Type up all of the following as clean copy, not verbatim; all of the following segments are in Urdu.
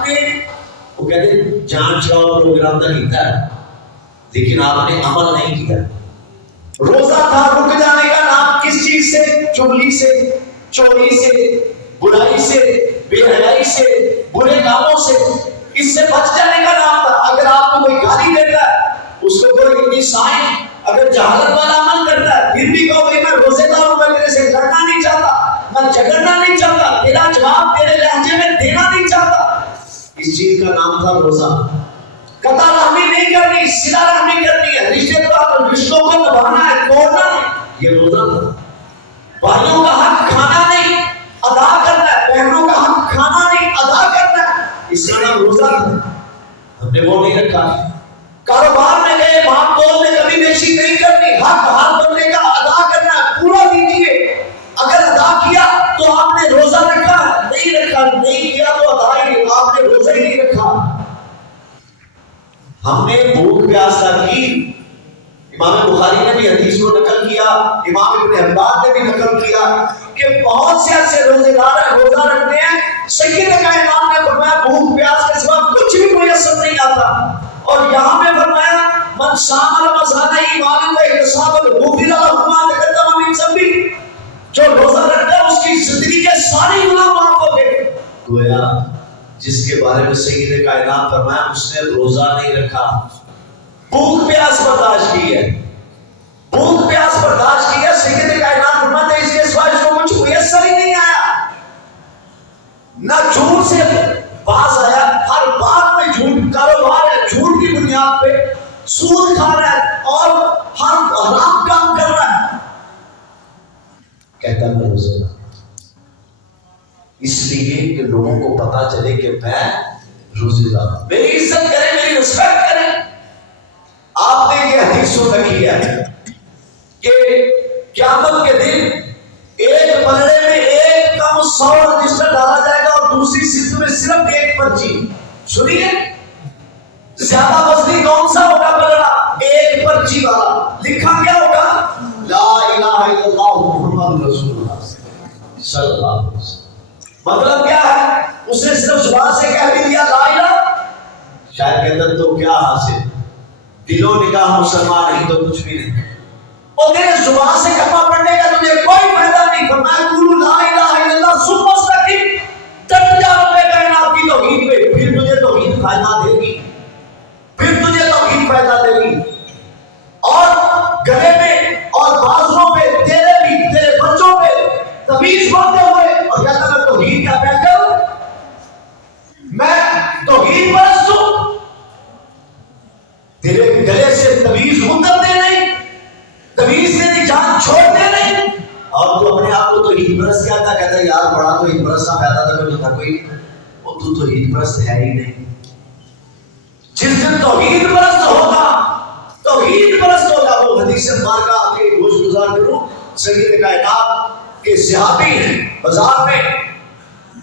آپ نے وہ کہتے ہیں جان چھڑاؤ پروگرام تو کیتا ہے لیکن آپ نے عمل نہیں کیا. روزہ تھا رک جانے کا نام کس چیز سے؟ چغلی سے، چوری سے، برائی سے، بے حیائی سے، برے کاموں سے، اس سے بچ جانے کا نام تھا. اگر آپ کو کوئی گالی دیتا ہے، اس کو کوئی اتنی سائن اگر جہالت والا عمل کرتا ہے، پھر بھی کہو کہ میں روزے دار ہوں، میں تیرے سے لڑنا نہیں چاہتا، میں جھگڑنا نہیں چاہتا، تیرا جواب تیرے لہجے میں دینا نہیں چاہتا. اس چیز کا نام تھا روزہ. قطع رحمی نہیں کرنی، صلہ رحمی کرنی ہے، رشتوں کو نبھانا ہے، توڑنا نہیں، یہ روزہ تھا. بھائیوں کا حق کھانا نہیں ادا کرنا ہے، بہنوں کا حق کھانا نہیں ادا کرنا ہے، اس کا نام روزہ تھا. ہم نے وہ نہیں رکھا. کاروبار میں گئے، بھاگ دور میں کبھی بیشی نہیں کرنی، حق ہر بندے کا ادا کرنا ہے، پورا دیجیے. اگر ادا کیا تو آپ نے روزہ رکھا، نہیں رکھا نہیں کیا تو ادا ہی، آپ نے روزہ ہی نہیں رکھا. ہم نے بھوک پیاس کی. امام بخاری نے بھی حدیث کو نقل کیا، امام ابن حبان نے بھی نقل کیا کہ بہت سے ایسے روزے دار روزہ رکھتے ہیں، سید کائنات نے فرمایا بھوک پیاس کے سوا کچھ بھی میسر نہیں آتا. اور یہاں پہ فرمایا من صام رمضان ایمانا واحتسابا غفر له ما تقدم من ذنبه، جو روزہ رکھتا ہے اس کی زندگی کے سارے گناہ معاف ہو گئے. گویا جس کے بارے میں سید کائنات فرمایا اس نے روزہ نہیں رکھا، بھوک پیاس برداشت کی ہے، بھوک پیاس برداشت کی ہے. سید کائنات فرماتے ہیں اس کے سوا اس کو کچھ میسر ہی نہیں آیا. نہ جھوٹ سے باز آیا، ہر بات میں جھوٹ، کاروبار ہے جھوٹ کی بنیاد پہ، سود کھا رہا ہے اور ہر حرام کام کر رہا ہے. کہتا میں روزے دار اس لیے کہ لوگوں کو پتا چلے کہ میں روزے دار ہوں، میری عزت کریں، میری رسپیکٹ کریں. آپ نے یہ حدیث سن رکھی ہے کہ قیامت کے دن ایک پلڑے میں ایک کم 100 رجسٹر ڈالا جائے گا اور دوسری سلک میں صرف ایک پرچی. سنیے زیادہ وزنی کون سا ہوگا پلڑا؟ ایک پرچی والا. لکھا کیا ہوگا؟ لا الہ الا اللہ محمد رسول اللہ صلی اللہ علیہ وسلم. مطلب کیا ہے؟ اس نے صرف زبان سے کہہ بھی دیا لا الہ، شاید کہتا تو کیا حاصل، دل و نگاہ مسلمان نہیں تو کچھ بھی نہیں. اور تیرے زبان سے کلمہ پڑھنے کا تجھے کوئی فائدہ نہیں. فرمایا قولوا لا الہ الا اللہ ثم استقم، ڈٹ جا رب کائنات کی توحید پہ، پھر تجھے توحید فائدہ دے گی، پھر تجھے توحید فائدہ دے گی. اور گلے میں اور بازوں پہ تیرے بھی تیرے بچوں پہ تمیز بنتے ہوئے اور کہتا میں توحید کا پیکر ہوں، میں توحید پرست ہوں. تیرے گلے سے تمیز اترتے نہیں، تمیز تیری جان چھوڑتے نہیں، اور تو اپنے آپ کو توحید پرست کہتا، کہتا ہے یار بڑا توحید پرست نہ پیدا تھا کوئی تھا کوئی نہیں، وہ تو توحید پرست ہے ہی نہیں. جس دن توحید پرست ہوگا، توحید پرست ہوگا، وہ حدیث مبارکہ آپ کے گوش گزار کروں. سید کائنات کے صحابی ہیں، بازار میں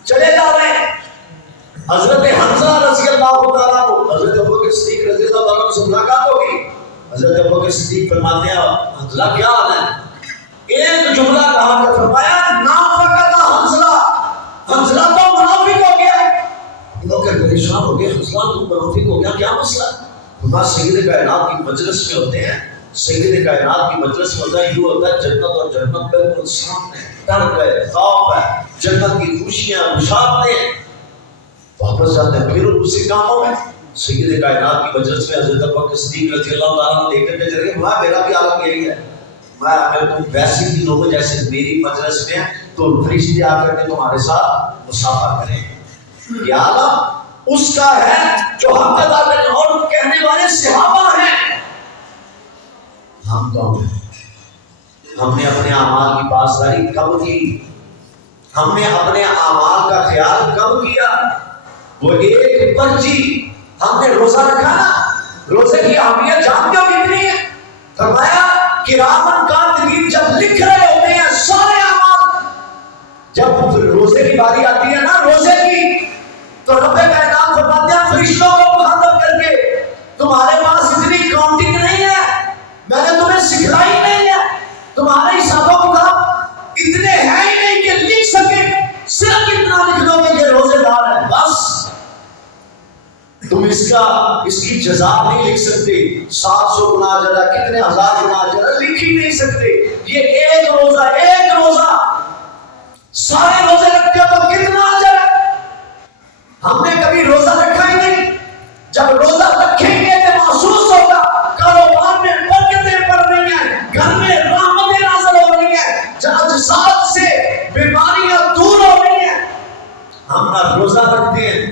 چلے جا رہے ہیں، حضرت حمزہ رضی اللہ تعالیٰ عنہ، حضرت ابوبکر صدیق رضی اللہ تعالیٰ عنہ سے ملاقات ہوگی. حضرت ابوبکر صدیق فرماتے ہیں حنظلہ کیا حال ہے؟ ایک جملہ کہا کر فرمایا نافقۃ حنظلہ، حنظلہ تو منافق ہو گیا. ابوبکر پریشان ہو گئے، حنظلہ تو منافق ہو گیا، کیا مسئلہ؟ فرمایا سید کائنات کی مجلس میں ہوتے ہیں، سید کائنات کی مجلس میں ہوتا ہے، یوں ہوتا ہے جنت اور جہنم بالکل سامنے، ڈر گئے، خوف ہے، جنت کی خوشیاں بشارتیں ہیں. واپس جاتے ہیں پھر اسی کاموں میں. سید کائنات کی مجلس میں حضرت ابوبکر صدیق رضی اللہ تعالیٰ عنہ لے کر کے چلے، میرا بھی عالم یہی ہے، میں اگر تم ویسی بھی لوگوں جیسے میری مجلس میں تو فرشتے آ کر کے تمہارے ساتھ مصافحہ کریں. یہ عالم اس کا ہے جو حق ادا کریں، اور کہنے والے صحابہ ہیں. ہم کون ہیں؟ ہم نے اپنے اعمال کی پاسداری کب کی؟ ہم نے اپنے اعمال کا خیال کب کیا؟ وہ ایک پرچی ہم نے روزہ رکھا نا، روزے کی اہمیت جانتے ہو کتنی ہے؟ فرمایا کرامن کاتبین جب لکھ رہے ہوتے ہیں سارے اعمال، جب روزے کی باری آتی ہے نا روزے کی، تو رب کائنات فرماتے ہیں فرشتوں کو مخاطب کر کے تمہارے پاس اتنی کاؤنٹنگ نہیں ہے، میں نے تمہیں سکھلائی نہیں ہے، تمہارے حساب و کتاب اتنے ہیں ہی نہیں کہ لکھ سکے، صرف اتنا لکھ دو گے کہ روزے دار ہے، بس تم اس کی جزا نہیں لکھ سکتے. 700 گنا اجر ہے, کتنے ہزار گنا اجر ہے, لکھ ہی نہیں سکتے. یہ ایک روزہ سارے روزے رکھتے ہو تو کتنا اجر ہے. ہم نے کبھی روزہ رکھا ہی نہیں. جب روزہ رکھیں گے تو محسوس ہوگا کاروبار میں برکتیں پڑ رہی ہیں, گھر میں رحمتیں نازل ہو رہی ہیں, اجساد سے بیماریاں دور ہو رہی ہیں. ہم نہ روزہ رکھتے ہیں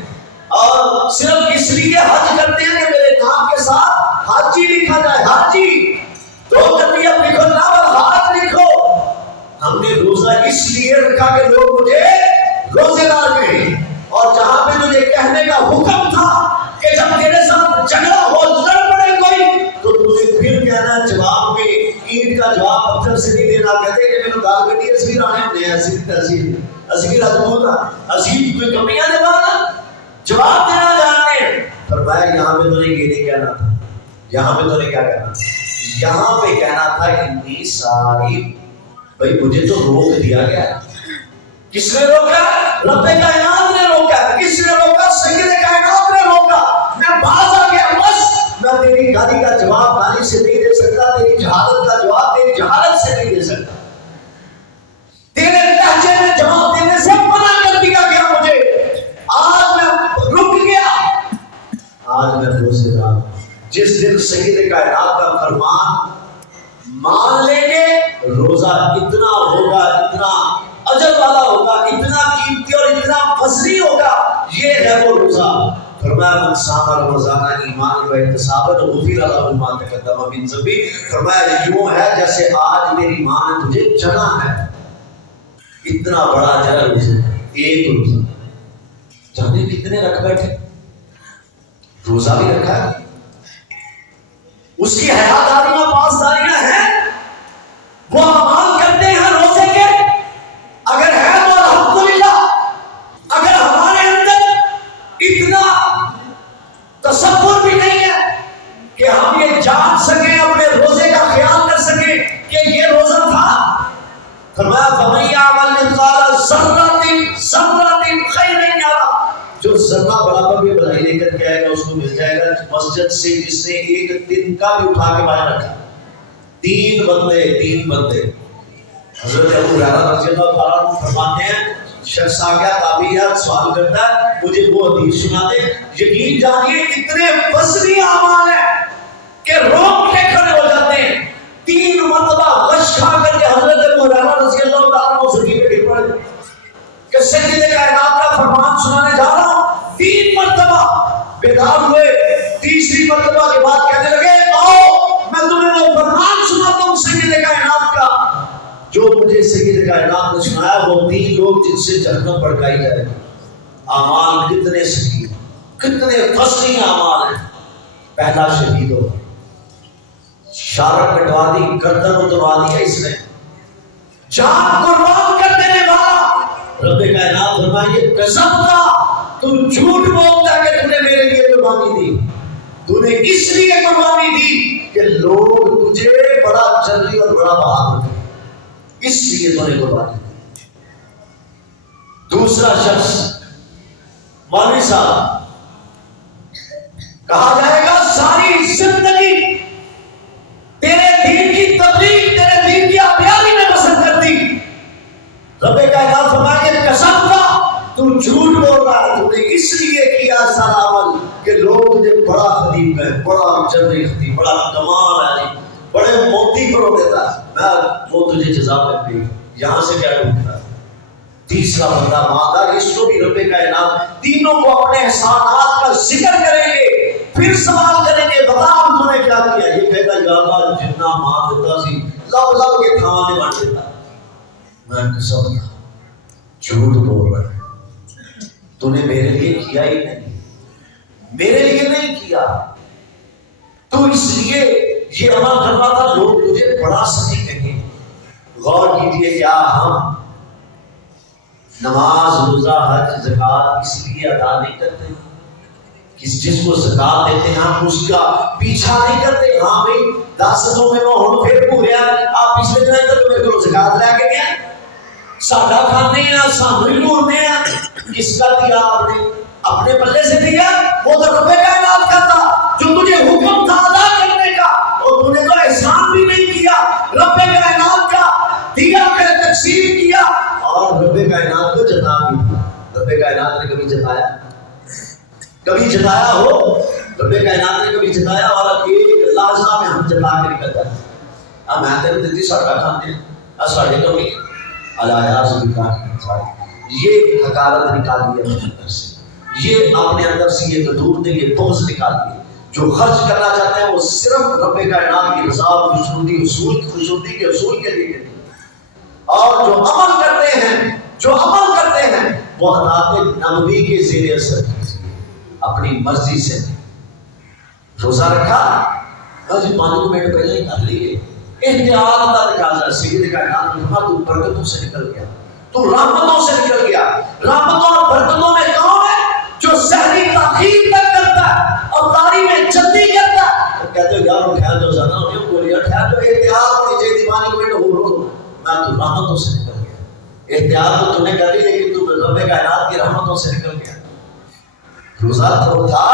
اور صرف اس لیے حج کرتے ہیں کہ میرے نام کے ساتھ حاجی لکھا جائے. حاجی دو کتیب لکھو نہ ہاتھ لکھو. ہم نے روزہ اس لیے رکھا کہ لوگ مجھے روزے دار کہیں. اور جہاں پہ تجھے کہنے کا حکم تھا کہ جب تیرے ساتھ جھگڑا ہو, لڑ پڑے کوئی, تو تجھے پھر کہنا جواب میں اینٹ کا جواب پتھر سے نہیں دینا. کہتے کہ میں گال کٹی اسی رانے نے اسی راجپوت اسی کوئی کمیاں دے مارا جواب دینا جانتے ہیں. فرمایا یہاں پہ تو نے یہ نہیں کہنا تھا. یہاں پہ تو نے کیا کہنا تھا؟ یہاں پہ کہنا تھا انی ساری. بھائی مجھے تو روک دیا گیا. کس نے روکا؟ رب کائنات نے روکا. کس نے روکا؟ سید کائنات نے روکا. میں باز آ گیا. بس میں تیری گالی کا جواب گالی سے نہیں دے سکتا, تیری جہالت کا جواب تیری جہالت سے نہیں دے سکتا, تیرے لہجے میں جواب دینے سے منع کر دیا گیا مجھے. آج میں رک گیا. آج میں روزے دار. جس دن سید کائنات کا فرمان مان لیں گے, روزہ اتنا ہوگا, اتنا اجر والا ہوگا, اتنا قیمتی اور اتنا فضلی ہوگا. یہ ہے وہ روزہ. فرمایا من صام رمضان ایمان و احتسابا غفر له ما تقدم من ذنبه. فرمایا یوں ہے جیسے آج میری ماں نے تجھے چنا ہے. اتنا بڑا اجر ہے روزے, ایک روزہ. جانے کتنے رکھ بیٹھے, روزہ بھی رکھا ہے. اس کی حیاداریاں پاسداریاں ہیں, وہ اعمال کرتے ہیں روزے کے. اگر ہے تو الحمدللہ. اگر ہمارے اندر اتنا تصور بھی نہیں ہے کہ ہم یہ جان سکیں, اپنے روزے کا خیال کر سکیں کہ یہ روزہ تھا. فرمایا فَمَن يَعْمَلْ مِثْقَالَ ذَرَّةٍ خَيْرًا يَرَهُ. جو ذرہ برابر بھی بھلائی لے کر کے آئے گا اس کو مل جائے گا. مسجد سے جس نے ایک دن کا بھی اٹھا کے باہر رکھا, 3 بندے. حضرت ابو ہریرہ رضی اللہ تعالیٰ عنہ فرماتے ہیں شخص آ گیا تابعیات سوال کرتا ہے مجھے وہ حدیث سنا دے. یقین جانیے اتنے فضلی اعمال ہیں کہ روک کے کھڑے ہو جاتے ہیں. 3 مرتبہ غش کھا کر کے حضرت ابو ہریرہ رضی اللہ تعالیٰ عنہ زمین پہ گر پڑے کہ سید کائنات کا فرمان سنانے جا رہا ہوں. 3 مرتبہ بیدار ہوئے. تیسری مرتبہ کے بعد کہنے لگے آؤ میں تمہیں وہ فرمان سناتا ہوں سید کائنات کا جو مجھے سید کائنات نے سنایا. وہ 3 لوگ جن سے جہنم بھڑکائی جائے گی. اعمال کتنے سخی, کتنے فضلی اعمال ہیں. پہلا شہید ہو, شارک کٹوا دی, گردن اتروا دیا اس نے, جان قربان کر دینے والا. رب کائنات فرمائے یہ قسم تھا, تم جھوٹ بولتا کہ تم نے میرے لیے قربانی دی. تو نے اس لیے قربانی دی کہ لوگ تجھے بڑا جلدی اور بڑا بہادر کریں, اس لیے تو نے قربانی دی. دوسرا شخص مولوی صاحب, کہا جائے گا ساری زندگی تیرے دین کی تبلیغ, تیرے دین کی احیائی میں بسر کر دی. رب کائنات فرمائے کہ قسم کا تو جھوٹ بول رہا ہے, تو نے اس لیے کیا سارا عمل کہ لوگ تجھے بڑا خطیب ہے, بڑا جنری خطیب, بڑا کمال ہے, بڑے موتی کرو دیتا ہے. میں وہ تجھے جزا کر دی. یہاں سے کیا ڈھونڈتا ہے؟ تیسرا بندہ مادہ, اس کو بھی رب کائنات تینوں کو اپنے احسانات کا ذکر کریں گے, پھر سوال کریں گے بتا تم نے کیا کیا. یہ کہتا ہے یا اللہ جتنا ماں دیتا سی لب لب کے کھانے بانٹ دیتا. میں قسم تھا جھوٹ بول رہا ہے, تو نے میرے لیے کیا ہی نہیں, میرے لیے نہیں کیا. تو اس لیے یہ عمل کرنا تھا لوگ تجھے بڑا سخی کہیں. غور کیجئے کیا ہم نماز روزہ حج زکات اس لیے ادا نہیں کرتے جس کو زکات دیتے ہیں ہم اس کا پیچھا نہیں کرتے. ہاں بھائی 10 میں وہ ہوں پھر پوریا آپ پچھلے دن تک میرے کو زکات لے کے گئے, ساڈا کھانے ہیں سانو ہی ڈھونڈنے ہیں. کس کا دیا آپ نے؟ اپنے پلے سے دیا, وہ تو رب کا کبھی جتایا ہو رب کائنات نے کبھی جتایا اور ایک لحظہ میں ہم جتا کے نکل جاتے ہیں. اب میں تیرے دیتی ساڑھا کھاتے ہیں ساڑھے کبھی علیہ یہ حقارت نکال دی اپنے اندر سے, یہ اپنے اندر سے یہ غرور یہ بغض نکال دی. جو خرچ کرنا چاہتے ہیں وہ صرف رب کائنات کی رضا اور خوشنودی کے اصول کے لیے, اور جو عمل کرتے ہیں وہ حضرات نبوی کے زیر اثر اپنی مرضی سے. روزہ رکھا 5 منٹ پہلے ہی کر لیے, احتیاط کا تقاضا. سید کائنات نے کہا تو برکتوں سے نکل گیا, تو رحمتوں سے نکل گیا. رحمتوں اور برکتوں میں کون ہے؟ جو سحری تاخیر تک کرتا ہے اور تاری میں جلدی کرتا ہے. تو کہتے ہو یار اٹھا دو زیادہ ہو بولی اٹھا دو, احتیاط ہونی چاہیے. 5 منٹ ہو رو میں تو رحمتوں سے نکل گیا. احتیاط تو تم نے کر لی لیکن تم رب کائنات کی رحمتوں سے نکل گیا. روزہ تو تھا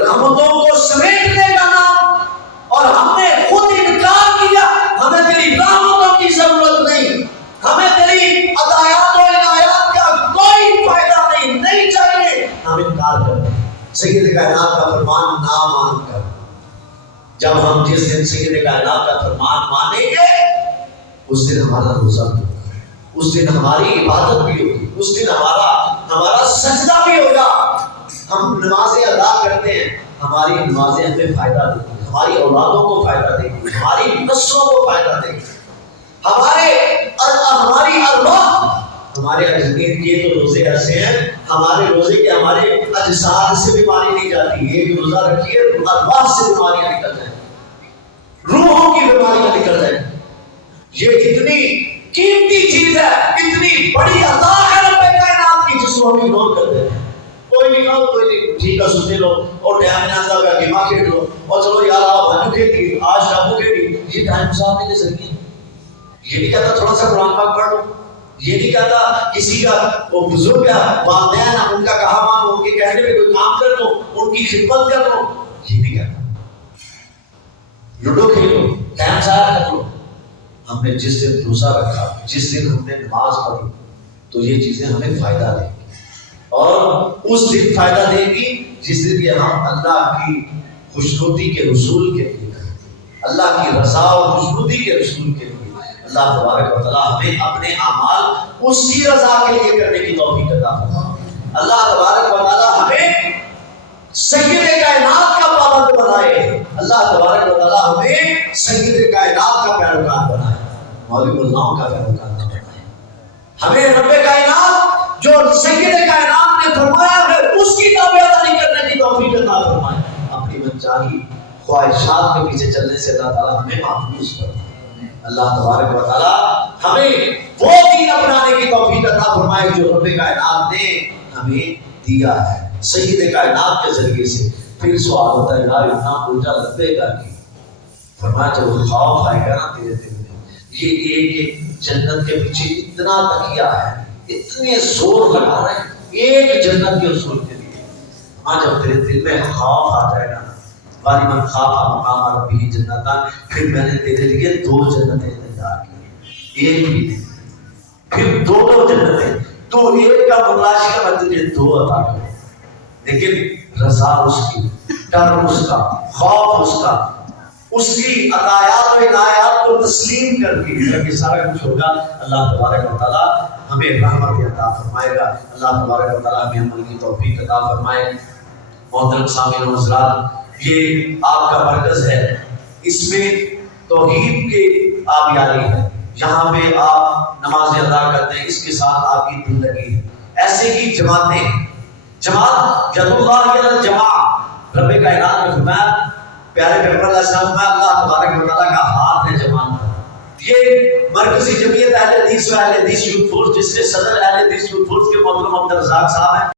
رحمتوں کو سمیٹنے کا نام, اور ہم نے خود انکار کیا. ہمیں تیری رحمتوں کی ضرورت نہیں, ہمیں تیری عطایات و عنایات کا کوئی فائدہ نہیں چاہیے. ہم انکار کرتے ہیں سید کائنات کا فرمان نہ مان کر. جب ہم جس دن سید کائنات کا فرمان مانیں گے اس دن ہمارا روزہ بھی ہوگا, اس دن ہماری عبادت بھی ہوگی, اس دن ہمارا سجدہ بھی ہوگا. ہم نمازیں ادا کرتے ہیں, ہماری نمازیں ہمیں فائدہ دیں گی, ہماری اولادوں کو فائدہ دیں گی, ہماری نسلوں کو فائدہ دیں گی. ہماری ارواح, ہمارے اجساد یہ تو روزے ایسے ہیں ہمارے روزے کے ہمارے اجساد سے بیماری نہیں جاتی. ایک روزہ رکھیے ارواح سے بیماریاں نکل جائیں, روحوں کی بیماریاں نکل جائیں. یہ اتنی قیمتی چیز ہے, اتنی بڑی عطا ہے رب کائنات کی جس کو ہم اگنور کر دیتے ہیں. کوئی نہیں ٹھیک ہے سنتے لو اور ٹائم میں آتا ہے گیما کھیل لو اور چلو یار آپ بھانو کھیلی آج شابو کھیلی. یہ ٹائم صاحب کے ذریعے یہ نہیں کہتا تھوڑا سا قرآن پاک پڑھ لو, یہ نہیں کہتا کسی کا وہ بزرگ ہے والدین ہیں ان کا کہا مانو, ان کے کہنے پہ کوئی کام کر لو, ان کی خدمت کر لو. یہ نہیں کہتا لوڈو کھیلو ٹائم ضائع کر لو. ہم نے جس دن روزہ رکھا, جس دن ہم نے نماز پڑھی, تو یہ چیزیں ہمیں فائدہ دیں گی. اور اس دن فائدہ دے گی جس دن یہ ہم اللہ کی خوشنودی کے رسول کے لیے کریں, اللہ کی رضا اور خوشنودی کے رسول کے لیے. اللہ تبارک و تعالی ہمیں اپنے اعمال اسی رضا کے لیے کرنے کی توفیق عطا فرمائے. اللہ تبارک و تعالی ہمیں سید کائنات کا پابند بنائے. اللہ تبارک و تعالی ہمیں سید کائنات کا پیروکار بنائے, مولوی اللہ کا پیروکار بنائے. ہمیں رب کائنات جو سید کائنات نے فرمایا ہے اس کی تابعداری کرنے کی توفیق عطا فرمائے. اپنی منچاہی خواہشات کے پیچھے چلنے سے اللہ تعالی ہمیں محفوظ فرمائے. اللہ تبارک و تعالی ہمیں وہ دین اپنانے کی توفیق عطا فرمائے جو رب کائنات نے ہمیں دیا ہے سید کائنات کے ذریعے سے. پھر سوال ہوتا ہے یار اتنا بوجھا لگے گا کہ فرمایا جب خوف آئے گا نا تیرے دل میں, یہ ایک جنت کے پیچھے اتنا تکیہ ہے, اتنے زور لگا رہے ہیں ایک جنت کے اصول کے لیے. ہاں جب تیرے دل میں خوف آ جائے گا, والی من خاف مقام ربہ جنتان, پھر میں نے تیرے لیے 2 جنتیں تیار کی, ایک بھی نہیں, پھر 2 جنتیں. تو ایک کا ملاشی کا تجھے 2 عطا کرے, لیکن رضا اس کی, ڈر اس کا, خوف اس کا, اس کی عطایات و عنایات کو تسلیم کر کے یہ سارا کچھ ہوگا. اللہ تبارک و تعالی ہمیں رحمت عطا فرمائے گا. اللہ تبارک و تعالی ہمیں عمل کی توفیق عطا فرمائے. محترم سامعین و حضرات, یہ آپ کا مرکز ہے, اس میں توحید کی آبیاری ہے, یہاں پہ آپ نماز ادا کرتے ہیں, اس کے ساتھ آپ کی دل لگی ہے. ایسے ہی جماعتیں, جماعت ید اللہ علی الجماع, رب کائنات نے فرمایا, پیارے پیغمبر علیہ السلام میں اللہ تبارک و تعالیٰ کا ہاتھ ہے جماعت. یہ مرکزی جمعیت اہل حدیث و اہل حدیث یوتھ فورس, جس کے صدر اہل حدیث یوتھ فورس کے محترم عبد الرزاق صاحب ہیں.